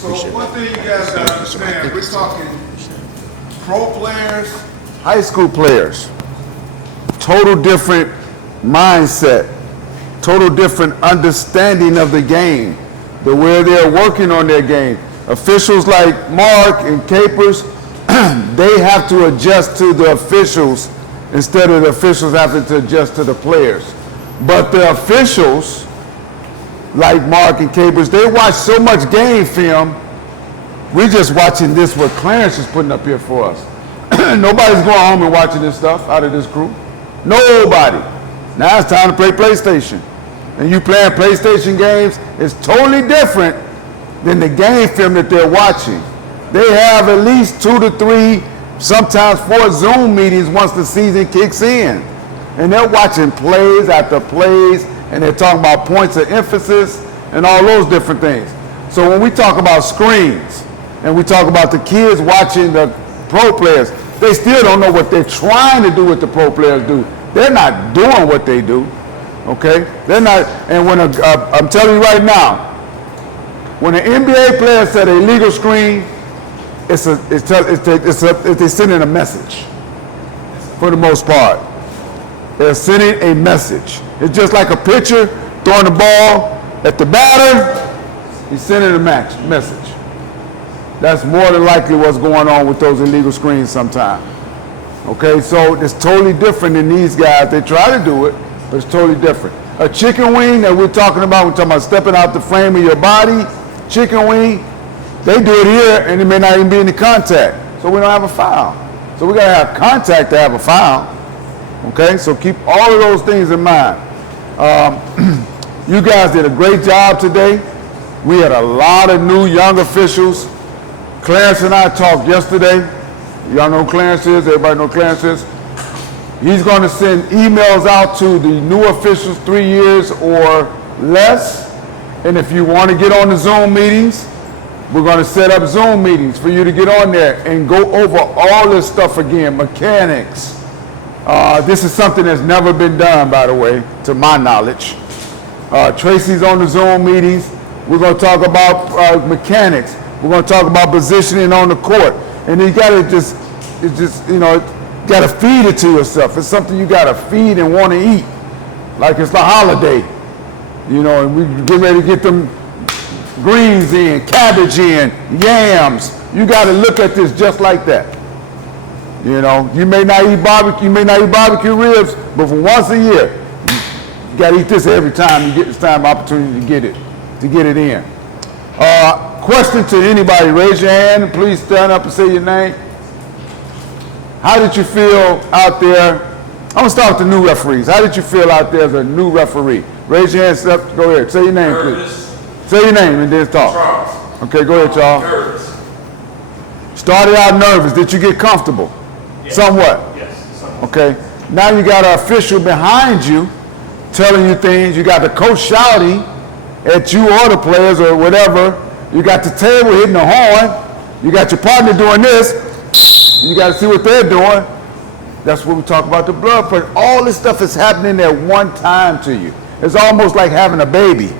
So one thing you guys gotta understand, we're talking pro players, high school players, total different mindset, total different understanding of the game, the way they're working on their game. Officials like Mark and Capers, they have to adjust to the officials instead of the officials having to adjust to the players. But the officials, like Mark and Capers, they watch so much game film. We're just watching this, what Clarence is putting up here for us. Nobody's going home and watching this stuff out of this crew. Nobody. Now it's time to play PlayStation. And you playing PlayStation games is totally different than the game film that they're watching. They have at least 2 to 3, sometimes 4 Zoom meetings once the season kicks in. And they're watching plays after plays, and they're talking about points of emphasis and all those different things. So when we talk about screens and we talk about the kids watching the pro players, they still don't know what they're trying to do, what the pro players do. They're not doing what they do, okay? They're not, and when I'm telling you right now, when an NBA player set a legal screen, they're sending a message for the most part. They're sending a message. It's just like a pitcher throwing the ball at the batter, he's sending a message. That's more than likely what's going on with those illegal screens sometimes. Okay, so it's totally different than these guys. They try to do it, but it's totally different. A chicken wing that we're talking about stepping out the frame of your body, chicken wing, they do it here and it may not even be any contact. So we don't have a foul. So we gotta have contact to have a foul. Okay, so keep all of those things in mind. You guys did a great job today. We had a lot of new young officials. Clarence and I talked yesterday. Y'all know who Clarence is? Everybody know who Clarence is? He's going to send emails out to the new officials 3 years or less. And if you want to get on the Zoom meetings, we're going to set up Zoom meetings for you to get on there and go over all this stuff again, mechanics. This is something that's never been done, by the way, to my knowledge. Tracy's on the Zoom meetings. We're going to talk about mechanics. We're going to talk about positioning on the court. And you got to got to feed it to yourself. It's something you got to feed and want to eat. Like it's the holiday, and we get ready to get them greens in, cabbage in, yams. You got to look at this just like that. You may not eat barbecue ribs, but for once a year, you got to eat this every time you get this time opportunity to get it in. Question to anybody, raise your hand and please stand up and say your name. How did you feel out there? I'm going to start with the new referees. How did you feel out there as a new referee? Raise your hand, go ahead. Say your name, please. Say your name and then talk. Charles. Okay, go ahead, Charles. Nervous. Started out nervous. Did you get comfortable? Yes. Somewhat? Yes, somewhat. Okay. Now you got an official behind you telling you things. You got the coach shouting at you or the players or whatever. You got the table hitting the horn. You got your partner doing this. You got to see what they're doing. That's what we talk about the blood pressure. All this stuff is happening at one time to you. It's almost like having a baby.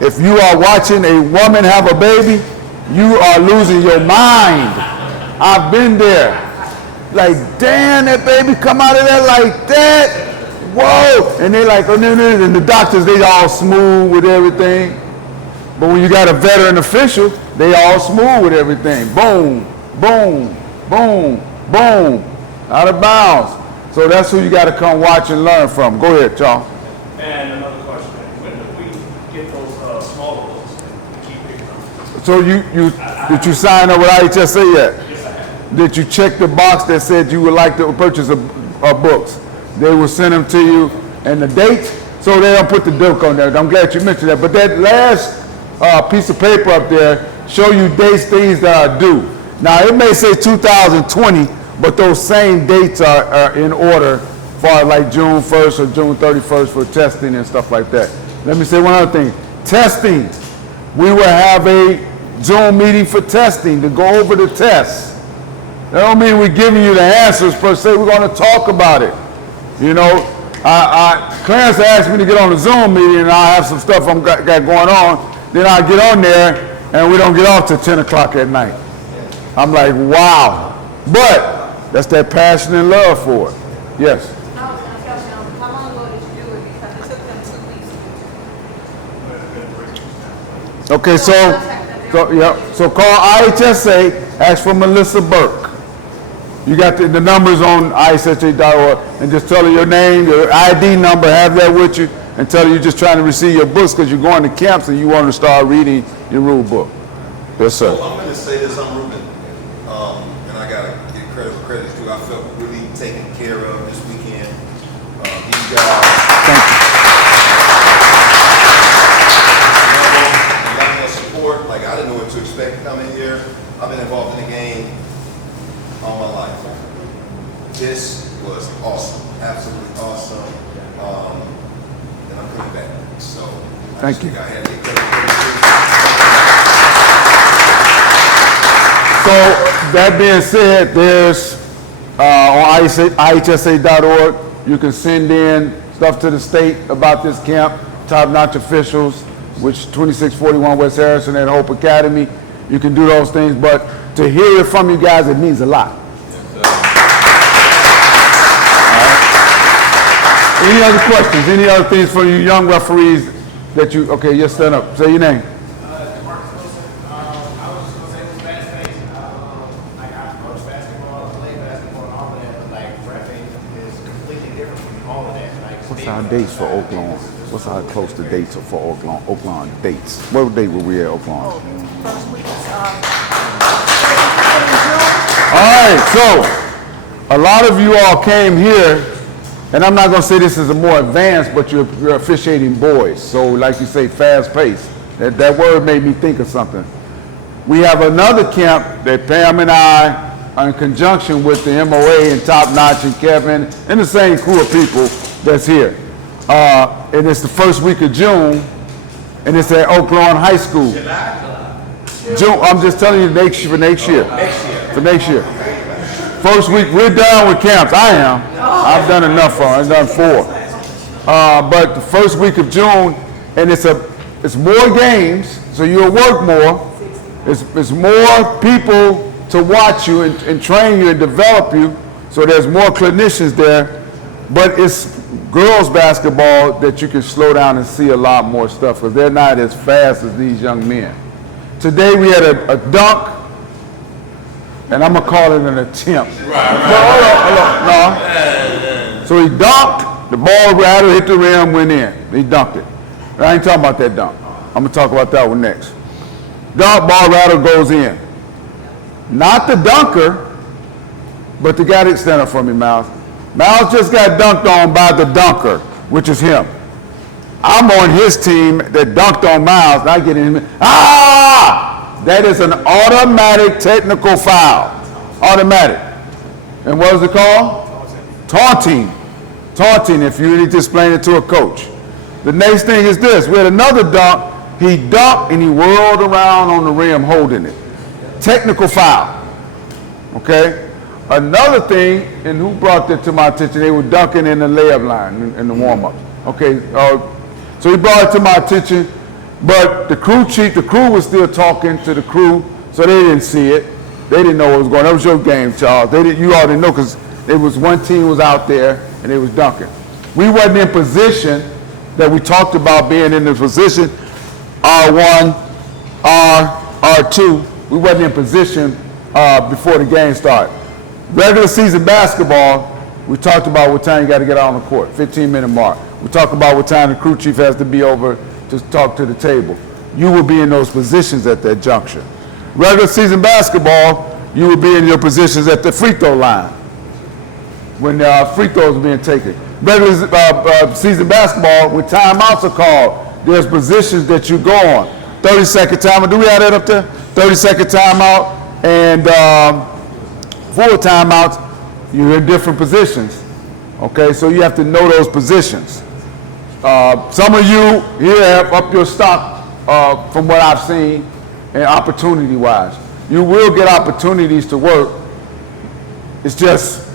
If you are watching a woman have a baby, you are losing your mind. I've been there. Like, damn, that baby come out of there like that. Whoa. And they're like, oh, no, no. And the doctors, they all smooth with everything. But when you got a veteran official, they all smooth with everything. Boom, boom, boom, boom. Out of bounds. So that's who you got to come watch and learn from. Go ahead, Charles. And another question. When do we get those smaller books to keep picking up? So did you sign up with IHSA yet? Yes, I have. Did you check the box that said you would like to purchase books? They will send them to you and the date. So they don't put the book on there. I'm glad you mentioned that. But that last piece of paper up there show you dates, things that are due. Now it may say 2020, but those same dates are in order for like June 1st or June 31st for testing and stuff like that. Let me say one other thing. Testing. We will have a Zoom meeting for testing to go over the tests. That don't mean we're giving you the answers per se. We're going to talk about it. Clarence asked me to get on the Zoom meeting and I have some stuff I've got going on. Then I get on there and we don't get off till 10 o'clock at night. I'm like, wow. But that's that passion and love for it. Yes. I was going to tell them, how long ago did you do it? Because it took them 2 weeks. Okay, so call IHSA, ask for Melissa Burke. You got the numbers on IHSA.org, and just tell her your name, your ID number, have that with you, and tell her you're just trying to receive your books because you're going to camps and you want to start reading your rule book. Yes, sir. So I'm going to say this, I'm Ruben, and I got to give credit for credit too. I felt really taken care of this weekend. These guys, Thank you. letting us support. Like, I didn't know what to expect coming here. I've been involved in the game all my life. This was awesome, absolutely awesome, and I'm coming back. So Thank you. I had to give credit. So that being said, there's on IHSA.org, you can send in stuff to the state about this camp, top-notch officials, which 2641 West Harrison at Hope Academy. You can do those things, but to hear it from you guys, it means a lot. Any other questions? Any other things for you young referees that you, okay, yes, stand up. Say your name. I was just gonna say this fast pace. Like I coach basketball, play basketball, and all of that, but like repping is completely different from all of that. Like What's our dates for Oklahoma? What's our close to dates for Oklahoma dates? What date were we at Oklahoma? First week is, All right, so a lot of you all came here, and I'm not going to say this is a more advanced, but you're officiating boys. So like you say, fast pace. That word made me think of something. We have another camp that Pam and I are in conjunction with the MOA and Top Notch and Kevin and the same crew of people that's here. And it's the first week of June, and it's at Oklahoma High School. June, I'm just telling you for next year. For next year. First week, we're done with camps. I am. I've done enough for them. I've done 4. But the first week of June, and it's more games, so you'll work more. It's more people to watch you and train you and develop you, so there's more clinicians there. But it's girls basketball that you can slow down and see a lot more stuff because they're not as fast as these young men. Today we had a dunk, and I'm gonna call it an attempt. Hold on. No. So he dunked, the ball rattled, hit the rim, went in. He dunked it. I ain't talking about that dunk. I'm gonna talk about that one next. Dunk, ball rattle, goes in. Not the dunker, but the guy that stand up for me, Miles. Miles just got dunked on by the dunker, which is him. I'm on his team that dunked on Miles, and I get in him. That is an automatic technical foul. Automatic. And what is it called? Taunting. Taunting, if you need to explain it to a coach. The next thing is this. We had another dunk. He dunked and he whirled around on the rim holding it. Technical foul. Okay? Another thing, and who brought that to my attention? They were dunking in the layup line in the warm-up. Okay, so he brought it to my attention, but the crew was still talking to the crew, so they didn't see it. They didn't know what was going on. That was your game, Charles. You all didn't know because it was one team was out there and they was dunking. We wasn't in position that we talked about being in the position R1, R2. We wasn't in position before the game started. Regular season basketball, we talked about what time you got to get out on the court, 15-minute mark. We talked about what time the crew chief has to be over to talk to the table. You will be in those positions at that juncture. Regular season basketball, you will be in your positions at the free throw line when free throws are being taken. Regular season basketball, when timeouts are called, there's positions that you go on. 30-second timeout. Do we have that up there? 30-second timeout and 4 timeouts. You're in different positions. Okay, so you have to know those positions. Some of you here have up your stock from what I've seen and opportunity-wise. You will get opportunities to work. It's just,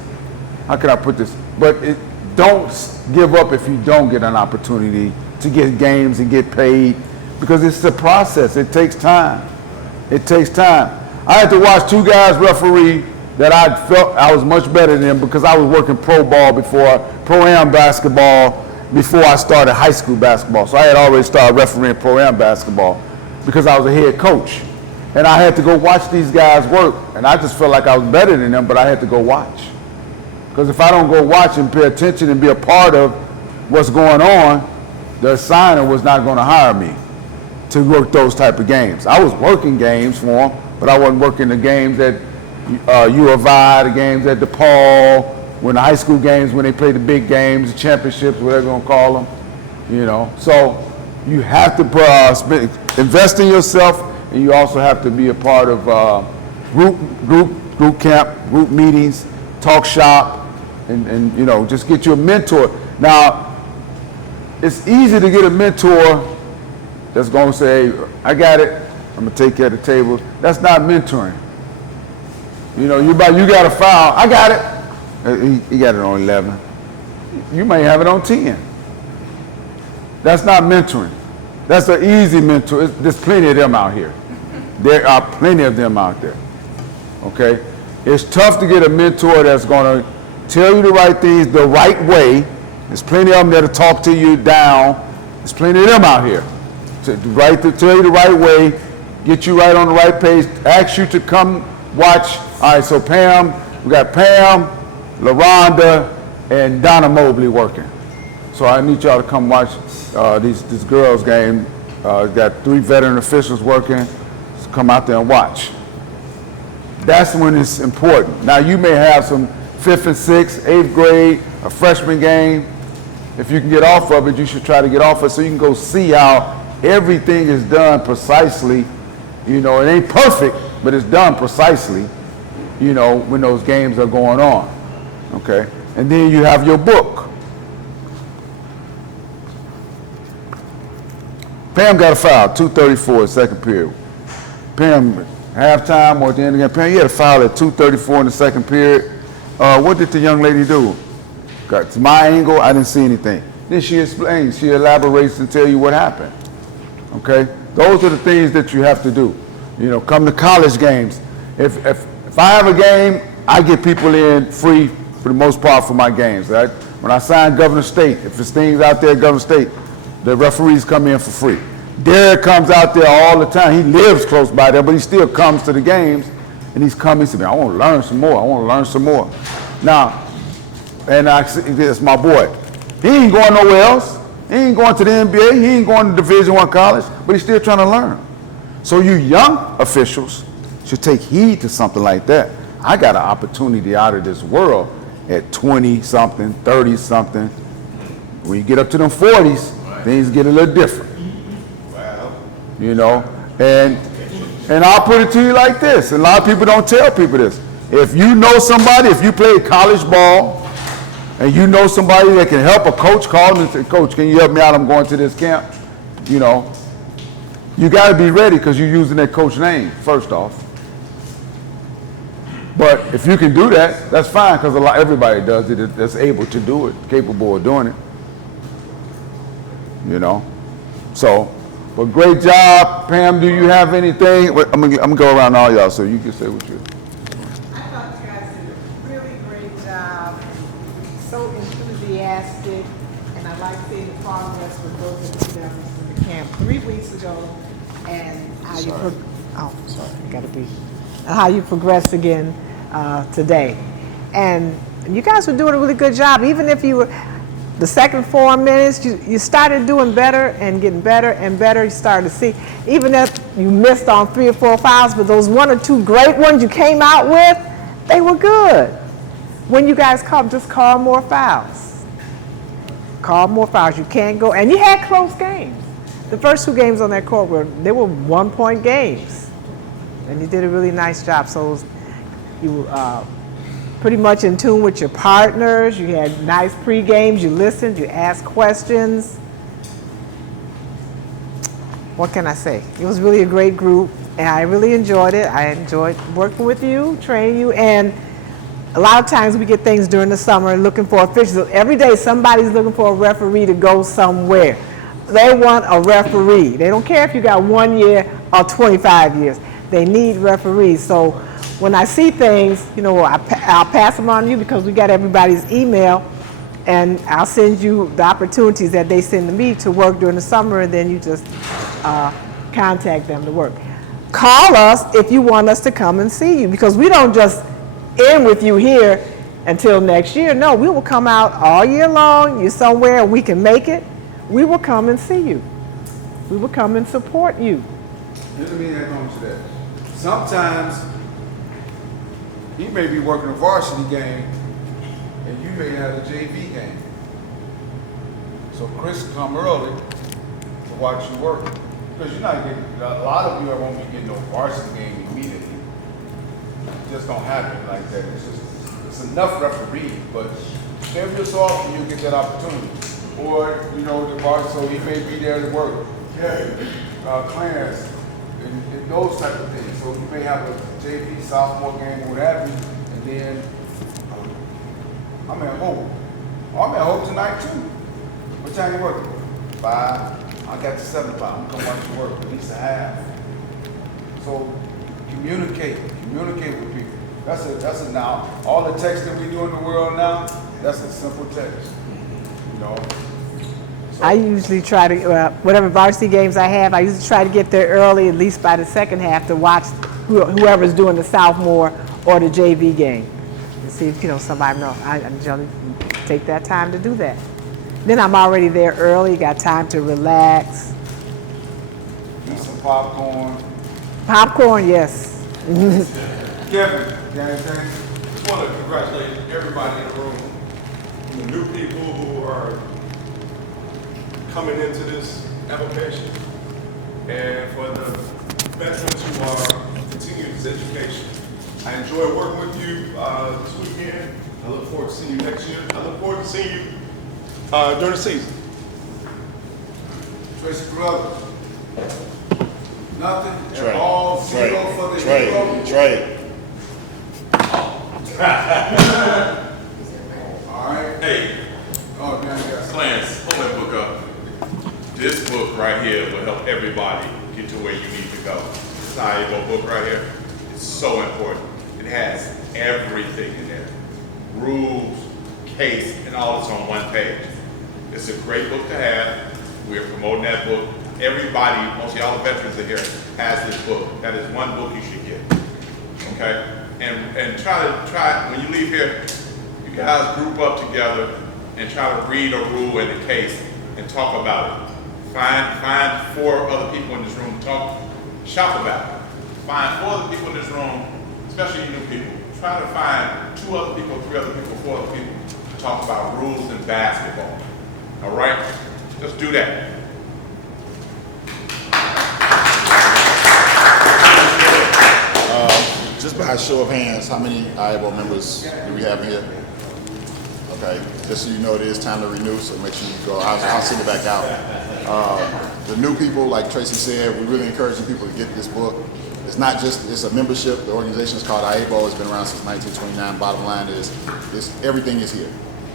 how can I put this? But don't give up if you don't get an opportunity to get games and get paid because it's the process. It takes time. It takes time. I had to watch two guys referee that I felt I was much better than them because I was working pro ball before, pro-am basketball before I started high school basketball. So I had already started refereeing pro-am basketball because I was a head coach. And I had to go watch these guys work. And I just felt like I was better than them, but I had to go watch. Because if I don't go watch and pay attention and be a part of what's going on, the assigner was not going to hire me to work those type of games. I was working games for them, but I wasn't working the games at U of I, the games at DePaul, when the high school games, when they play the big games, the championships, whatever you're going to call them, you know. So you have to invest in yourself, and you also have to be a part of group camp, group meetings, talk shop, and you know, just get you a mentor. Now, it's easy to get a mentor that's going to say, I got it, I'm going to take care of the table. That's not mentoring. You know, you got a foul, I got it. He got it on 11. You may have it on 10. That's not mentoring. That's an easy mentor. There's plenty of them out here. There are plenty of them out there. Okay? It's tough to get a mentor that's going to tell you the right things the right way. There's plenty of them that'll talk to you down. There's plenty of them out here. To tell you the right way, get you right on the right page, ask you to come watch. All right, so Pam, we got Pam, LaRonda, and Donna Mobley working. So I need y'all to come watch this girls' game. Got 3 veteran officials working. So come out there and watch. That's when it's important. Now you may have some 5th and 6th, 8th grade, a freshman game. If you can get off of it, you should try to get off of it so you can go see how everything is done precisely. You know, it ain't perfect, but it's done precisely, you know, when those games are going on. Okay? And then you have your book. Pam got a foul, 2:34, second period. Pam, halftime or at the end of the game, Pam, you had a foul at 2:34 in the second period. What did the young lady do? Got to my angle, I didn't see anything. Then she explains, she elaborates and tell you what happened. Okay? Those are the things that you have to do. You know, come to college games. If I have a game, I get people in free for the most part for my games. Right? When I sign Governor State, if there's things out there at Governor State, the referees come in for free. Derek comes out there all the time. He lives close by there, but he still comes to the games, and he's coming. He said, I want to learn some more. I want to learn some more. Now, and it's my boy. He ain't going nowhere else. He ain't going to the NBA. He ain't going to Division I college, but he's still trying to learn. So you young officials should take heed to something like that. I got an opportunity out of this world at 20-something, 30-something. When you get up to them 40s, things get a little different. Wow. You know, and I'll put it to you like this. And a lot of people don't tell people this. If you know somebody, if you play college ball, and you know somebody that can help a coach, call them and say, Coach, can you help me out? I'm going to this camp. You know, you got to be ready because you're using that coach name, first off. But if you can do that, that's fine because everybody does it that's able to do it, capable of doing it. You know? So, but great job. Pam, do you have anything? I'm gonna go around all y'all so you can say what you. I thought you guys did a really great job, so enthusiastic, and I like seeing the progress with those of you that was in the camp 3 weeks ago, and how how you progressed again today. And you guys were doing a really good job. Even if you were the second 4 minutes, you started doing better and getting better and better. You started to see, even if you missed on 3 or 4 fouls, but those 1 or 2 great ones you came out with, they were good. When you guys just call more fouls. Call more fouls. You can't go, and you had close games. The first 2 games on that court were 1-point games, and you did a really nice job. So you were pretty much in tune with your partners. You had nice pre-games. You listened. You asked questions. What can I say? It was really a great group, and I really enjoyed it. I enjoyed working with you, training you, and a lot of times we get things during the summer looking for officials. Every day somebody's looking for a referee to go somewhere. They want a referee. They don't care if you got 1 year or 25 years. They need referees. So when I see things, I'll pass them on to you because we got everybody's email, and I'll send you the opportunities that they send to me to work during the summer, and then you just contact them to work. Call us if you want us to come and see you, because we don't just end with you here until next year. No, we will come out all year long. You're somewhere and we can make it. We will come and see you. We will come and support you. Let me add on to that. Sometimes he may be working a varsity game and you may have a JV game. So Chris come early to watch you work. Because you're not getting, a lot of you won't be getting no varsity game immediately. It just don't happen like that. It's enough referees, but every so often you get that opportunity. Or, the varsity, so he may be there to work. Clarence, and those type of things. So you may have a JV sophomore game or what have you, and then I'm at home. I'm at home tonight too. What time you working? 5. I got to 7 o'clock. I'm gonna come watch you work at least a half. So communicate with people. That's a now. All the text that we do in the world now, that's a simple text. So, I usually try to, whatever varsity games I have, I usually try to get there early, at least by the second half, to watch whoever's doing the sophomore or the JV game. And see if, somebody knows. I generally take that time to do that. Then I'm already there early, got time to relax. eat some popcorn. Popcorn, yes. Kevin, got anything? Just want to congratulate everybody in the room, the new people who are coming into this application, and for the veterans who are continuing this education. I enjoy working with you this weekend. I look forward to seeing you next year. I look forward to seeing you during the season. Tracy Brothers. Nothing Trey. at all. Zero for the hero. Trey. All right. Hey, Oh, now you got Clarence, hold that book up. This book right here will help everybody get to where you need to go. This valuable book right here is so important. It has everything in there. Rules, case, and all this on one page. It's a great book to have. We're promoting that book. Everybody, mostly all the veterans in here, has this book. That is one book you should get. Okay? And try when you leave here, you guys group up together and try to read a rule in the case and talk about it. Find 4 other people in this room to shop about it. Find 4 other people in this room, especially you new people. Try to find 2 other people, 3 other people, 4 other people to talk about rules in basketball. All right? Just do that. Just by a show of hands, how many IABO members do we have here? Okay, just so you know, it is time to renew, so make sure you go. I'll send it back out. The new people, like Tracy said, we're really encouraging people to get this book. It's not just, it's a membership. The organization is called IABO. It's been around since 1929. Bottom line is everything is here.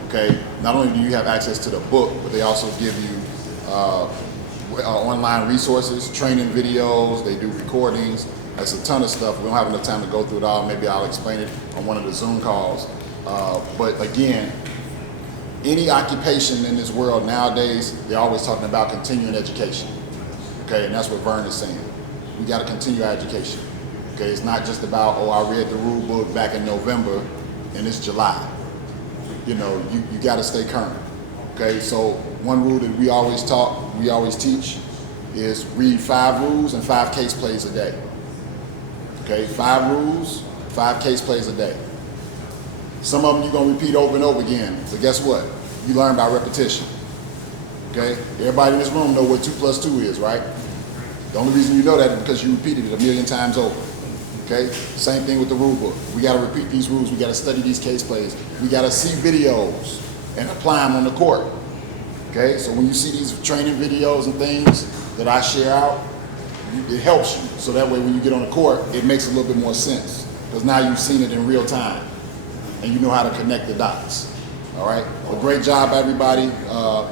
Okay, not only do you have access to the book, but they also give you online resources, training videos. They do recordings. That's a ton of stuff. We don't have enough time to go through it all. Maybe I'll explain it on one of the Zoom calls. But again, any occupation in this world nowadays, they're always talking about continuing education. Okay, and that's what Vern is saying. We got to continue our education. Okay, it's not just about, oh, I read the rule book back in November and it's July. You got to stay current. Okay, so one rule that we always teach is read 5 rules and 5 case plays a day. Okay, 5 rules, 5 case plays a day. Some of them you're gonna repeat over and over again. So guess what? You learn by repetition. Okay? Everybody in this room know what 2 + 2 is, right? The only reason you know that is because you repeated it 1,000,000 times over. Okay? Same thing with the rule book. We gotta repeat these rules. We gotta study these case plays. We gotta see videos and apply them on the court. Okay? So when you see these training videos and things that I share out, it helps you. So that way when you get on the court, it makes a little bit more sense. Because now you've seen it in real time. And you know how to connect the dots. All right? Well, great job, everybody.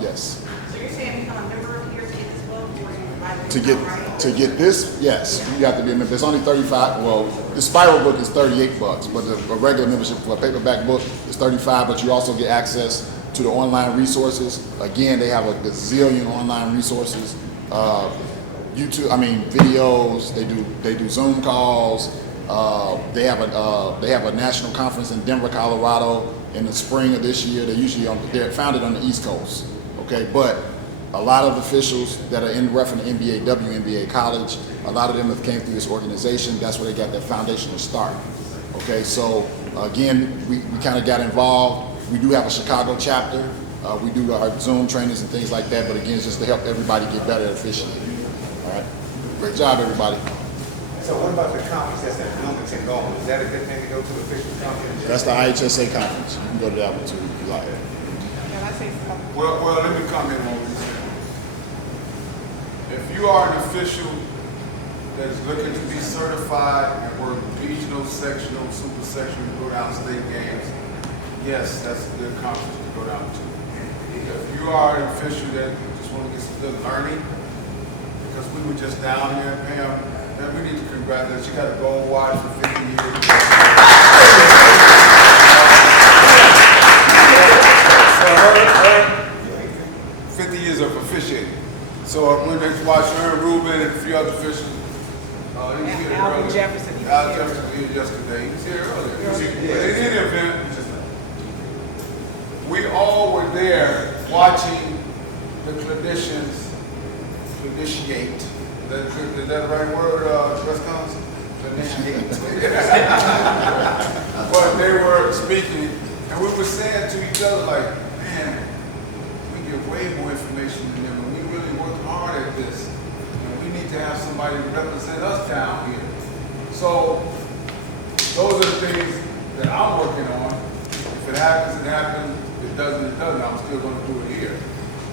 Yes. So you're saying become a member here to get this book, or you invite to get this, yes, you have to be a member. It's only 35. Well, the Spiral book is $38, but a regular membership for a paperback book is 35. But you also get access to the online resources. Again, they have a gazillion online resources. YouTube, videos. They do Zoom calls. They have a national conference in Denver, Colorado, in the spring of this year. They're founded on the East Coast. Okay, but a lot of officials that are in reference to NBA, WNBA college, a lot of them have came through this organization. That's where they got their foundational start. Okay, so again, we kind of got involved. We do have a Chicago chapter. We do our Zoom trainings and things like that, but again, it's just to help everybody get better at officiating. All right, great job, everybody. So what about the conference that's in Bloomington going? Is that a good thing to go to the official conference? That's the IHSA conference. You can go to that one too if you like. Can I say something? Well, let me comment on this. If you are an official that is looking to be certified and work regional, sectional, super sectional, go down state games, yes, that's a good conference to go down to. If you are an official that just want to get some good learning, because we were just down here, Pam, we need to congratulate you. Got a gold watch for 50 years. So her 50 years of officiating. So when they watch her, Ruben, and a few other officials. Alvin Jefferson. Al Jefferson was here yesterday. He was here earlier. But in any event, we all were there watching the clinicians cliniciate. Is that the right word, Wisconsin? Cliniciate. But they were speaking, and we were saying to each other, like, man, we get way more information than them, and we really work hard at this. And we need to have somebody to represent us down here. So those are the things that I'm working on. If it happens, it happens. If it doesn't, it doesn't. I'm still going to do it here.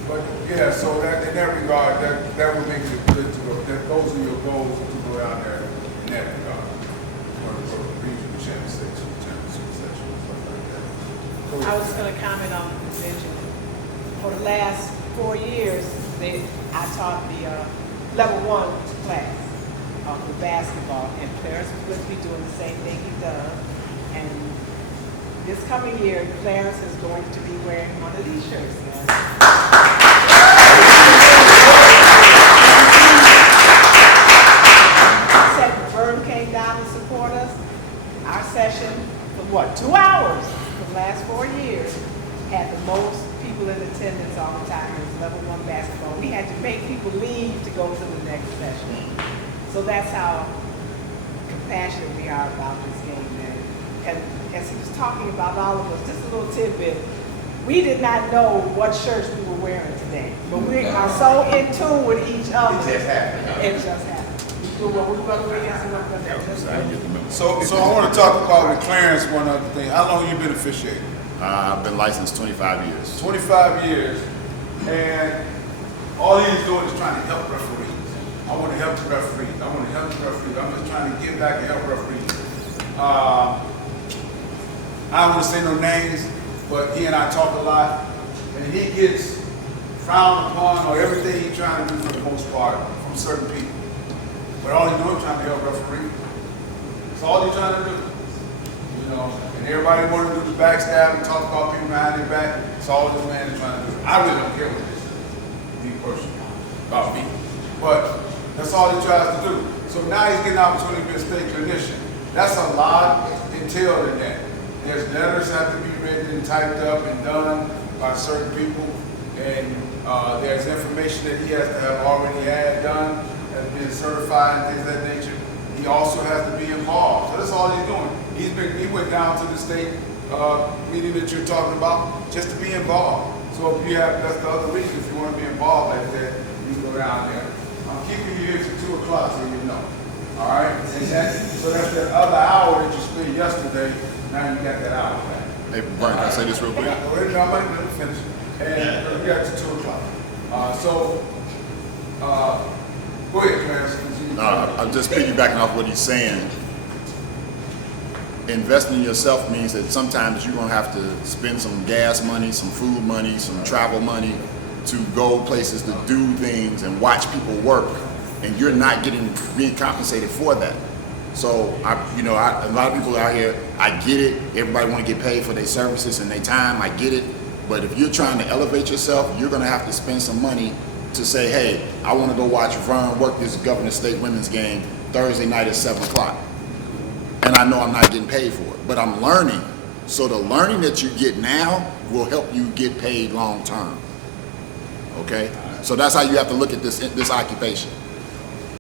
But yeah, so that in that regard, that would make it good to go. Those are your goals to go down there in that regard. For regional championship session, stuff like that. I was going to comment on the convention. For the last 4 years, I taught the level 1 class for basketball, and Clarence was with me doing the same thing he does. And this coming year, Clarence is going to be wearing one of these shirts. Vern came down to support us. Our session for 2 hours for the last 4 years had the most people in attendance all the time. It was level 1 basketball. We had to make people leave to go to the next session. So that's how compassionate we are about this game, man. And as he was talking about all of us, just a little tidbit, we did not know what shirts we were wearing today, but we are so in tune with each other. It just happened. It just happened. So I want to talk about with Clarence one other thing. How long you been officiating? I've been licensed 25 years. 25 years, and all he's doing is trying to help referees. I want to help the referees. I want to help the referees. I'm just trying to give back and help referees. I don't want to say no names, but he and I talk a lot, and he gets frowned upon or everything he's trying to do for the most part from certain people. But all he's doing is trying to help referees. That's all he's trying to do. You know, and everybody want to do the backstab and talk about people behind their back. That's all this man is trying to do. I really don't care what this is, me personally, about me. But that's all he tries to do. So now he's getting an opportunity to be a state clinician. That's a lot entailed in that. There's letters have to be written and typed up and done by certain people, and there's information that he has to have already had done, has been certified and things of that nature. He also has to be involved. So that's all he's doing. He went down to the state meeting that you're talking about just to be involved. So if you have, that's the other reason, if you want to be involved like that, you can go down there. I'm keeping you here till 2 o'clock so you know. All right? And so that's the other hour that you spent yesterday. Now you got that hour back. Hey, Vern, can I say this real quick? Yeah, wait, no, I'm going to finish. And we got to 2 o'clock. Go ahead, Clarence. I'm just piggybacking off what he's saying. Investing in yourself means that sometimes you're going to have to spend some gas money, some food money, some travel money to go places to do things and watch people work. and you're not being compensated for that. So a lot of people out here, I get it. Everybody want to get paid for their services and their time. I get it. But if you're trying to elevate yourself, you're going to have to spend some money to say, hey, I want to go watch Vern work this Governor State women's game Thursday night at 7 o'clock. And I know I'm not getting paid for it, but I'm learning. So the learning that you get now will help you get paid long term. Okay? So that's how you have to look at this occupation.